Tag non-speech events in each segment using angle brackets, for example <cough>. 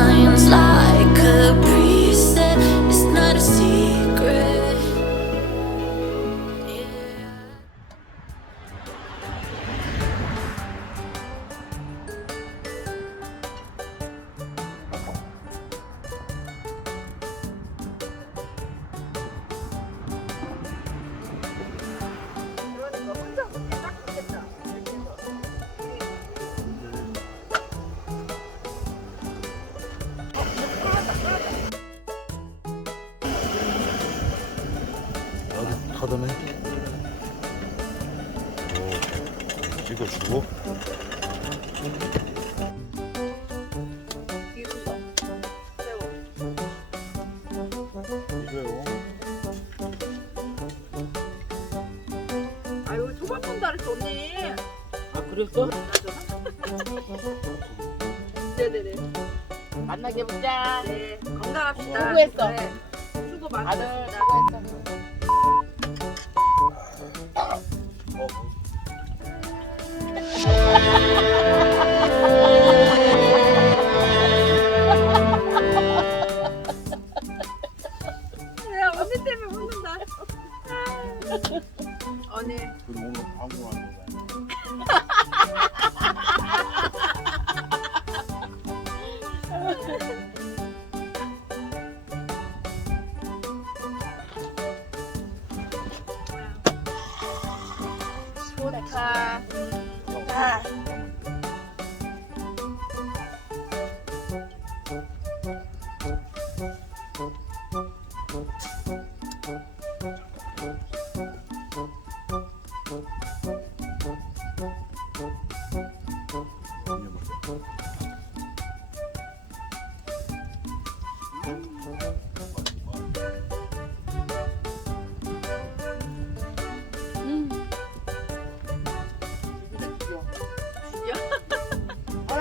shines like a breeze. 하더네. 오, 찍어주고. 아 여기 초밥 본다 그랬어 언니. 아 그랬어? 네네네. 만나게 보자. 네 건강합시다. 수고했어. 네. 수고 아들 많으셨습니다. 수고했어. 왜 언니 때문에 웃는다. 아. 언니 그럼 오늘 방송 안 돼. 소네 아.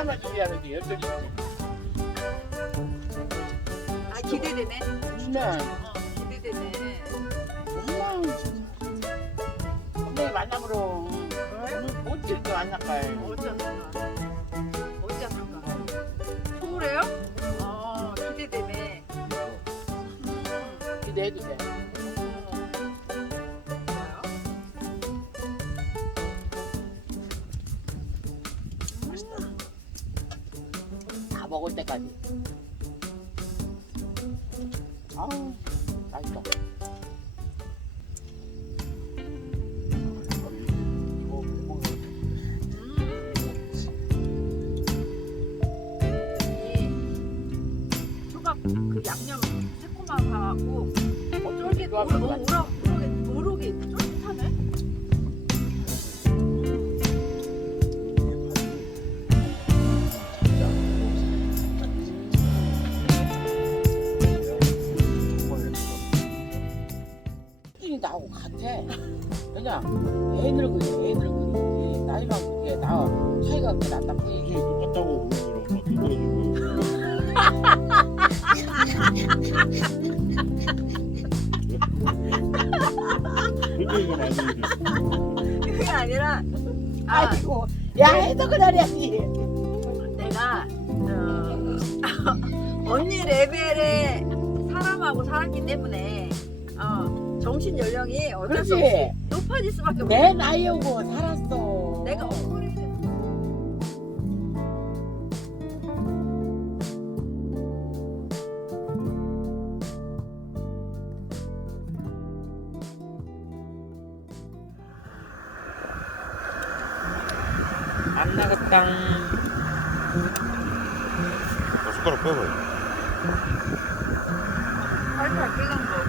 하나만 주야 되지 열두 개. 아 기대되네. 정말 어, 기대되네. 정말 분명히 만남으로 오늘 못질게 만날까요? 어쩌나. 어쩌나. 서울에요? 어 기대되네. 기대해도 돼. 먹을 때까지. 아우. 이 초밥 그 양념 새콤하고 쫄깃 좋아. 오로 그냥 애 늙은이 애 늙은이 나이가 그게 나 차이가 그게 났다 뿐이지. 똑같다고. 그게 아니라 아 아이고 야 해석을 하려니. 내가 어, <laughs> 언니 레벨의 사람하고 살았기 때문에 어, 정신 연령이 어쩔 수 없이 그렇지. 높아질 수밖에 없어. 내 나이하고 살았어. 내가 어머니 안 나갔당. 아, 숟가락 빼봐요. 팔팔 끓는 거.